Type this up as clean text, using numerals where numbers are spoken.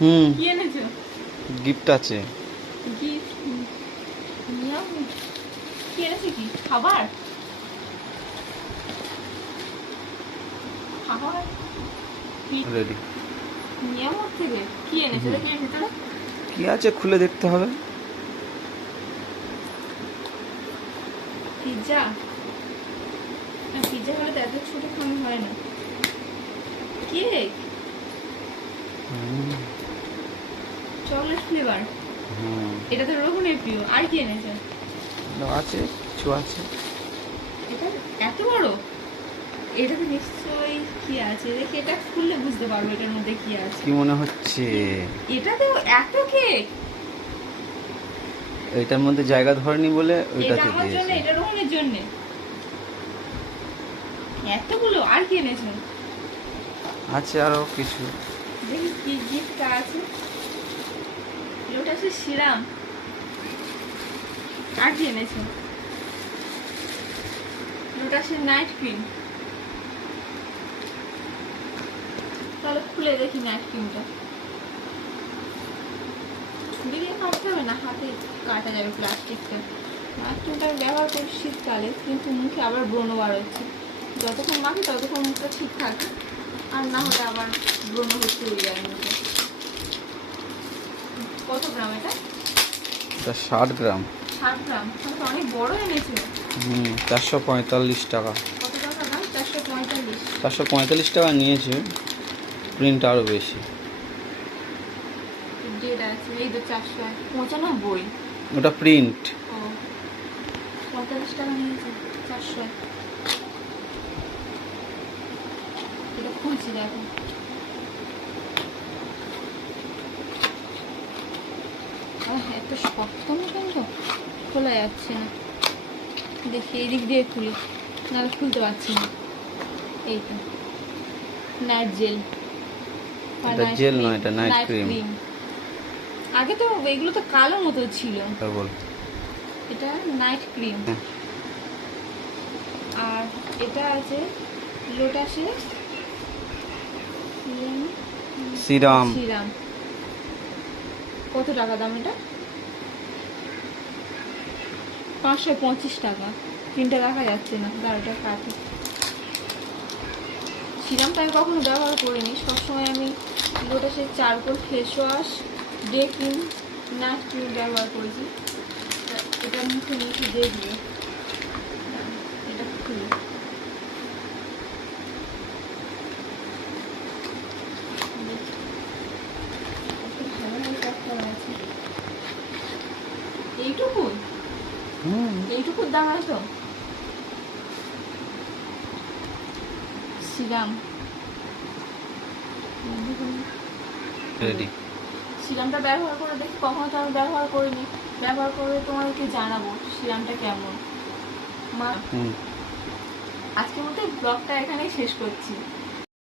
হুম, কি এনেছো? গিফট আছে। গিফট কি এনেছো? কি খাবার? খাবার রেডি। নিয়ামত থেকে কি এনেছো? দেখি এর ভিতরে কি আছে খুলে দেখতে হবে। পিৎজা। পিৎজা হলে তো এত ছোট খাওয়ানো হয় না। Cake, chocolate flavour. এটা তো রোহনের প্রিয়। আর কি এনেছে? আছে, কিছু আছে। এটা এত বড়। এটাতে নিশ্চয়ই কি আছে, দেখি এটা খুললে বুঝতে পারবো এটার মধ্যে কি আছে। কি মনে হচ্ছে? এটাতেও এত কেক? এটার মধ্যে জায়গা ধরেনি বলে এটা ওইটাতে আমার জন্য, দিয়েছে। এটা রোহনের জন্য। এতগুলো আর কি এনেছে? আছে আরো কিছু। দেখি কি গিফট আছে। লোটাসের সিরাম। আর কি এনেছে? লোটাসের নাইট ক্রিম। তাহলে খুলে দেখি নাইট ক্রিমটা। ছুরি দিয়ে কাটতে হবে না, হাতে কাটা যাবে প্লাস্টিকটা। নাইট ক্রিমটা আমি ব্যবহার করি শীতকালে, কিন্তু মুখে আবার ব্রণ বার হচ্ছে। যতক্ষণ মাখি ততক্ষণ মুখটা ঠিক থাকে, আর না হলে আবার ব্রণ হচ্ছে হয়ে যায় মুখে। কত গ্রাম এটা? এটা 60 গ্রাম। 60 গ্রাম? তাহলে তো অনেক বড় এনেছে। 445 টাকা। কত টাকা দাম? 445। 445 টাকা নিয়েছে। প্রিন্ট আরো বেশি। ডেট আছে এই তো 495। ওটা প্রিন্ট। ও 45 টাকা নিয়েছে। 400। এটা খুলছি, দেখো। এত শক্ত না কেন, খোলা যাচ্ছে না। দেখি এই দিক দিয়ে খুলি, নাহলে খুলতে পারছি না। এই তো নাইট জেল। এটা জেল নয়, এটা নাইট ক্রিম। আগে তো এগুলো তো কালো মতো ছিল। বল। এটা নাইট ক্রিম। আর এটা আছে লোটাসের সিরাম। সিরাম। কত টাকা দাম এটা? 525 টাকা। প্রিন্টটা দেখা যাচ্ছে না, গাড়িটা কাটে। সিরামটা আমি কখনো ব্যবহার করিনি। সবসময় আমি লোটাসের charcoal face wash, day cream, night cream ব্যবহার করেছি। এটা মুখে মুখে দেখবে। এটা খুলে এইটুকুই, এইটুকুর দাম আছে। Serum ready. সিরামটা ব্যবহার করে দেখি, কখনো তো আমি ব্যবহার করিনি। ব্যবহার করে তোমাদেরকে জানাবো সিরামটা কেমন। মা, আজকের মতো ব্লগটা এখানেই শেষ করছি।